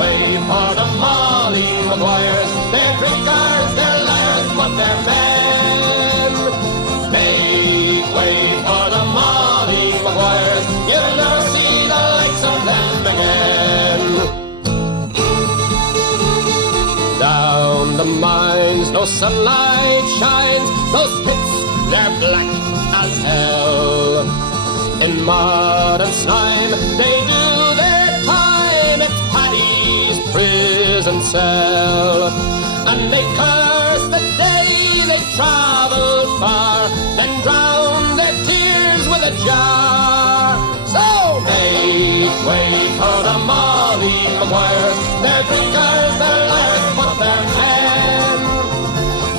way for the Molly Maguires. They're drinkers, they're liars, but they're men. Make way for the Molly Maguires. You'll never see the likes of them again. Down the mines, no sunlight shines. Those pits, they're black as hell. In mud and slime, they do their time. It's Paddy's prison cell. And they curse the day they travel far, then drown their tears with a jar. So make way for the Molly Maguires. They're drinkers, they're liars, but they're men.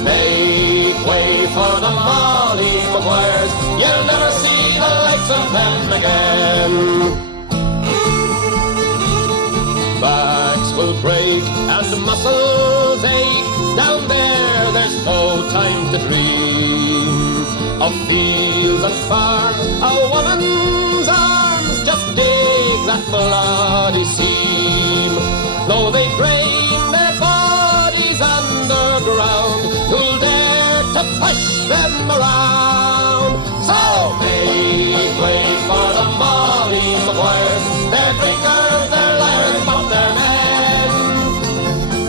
Make way for the Molly Maguires. You'll never see the likes of them again. Backs will break and muscles ache. Down there, there's no time to dream of fields and farms. A woman's arms just dig that bloody seam. Though they drain their bodies underground, who'll dare to push them around? So make way for the Molly Maguires. They're drinkers, they're liars, but they're men.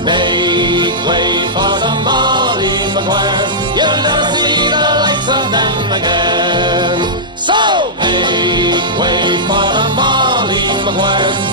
Make way for the Molly Maguires. You'll never see the likes of them again. So make way for the Molly Maguires.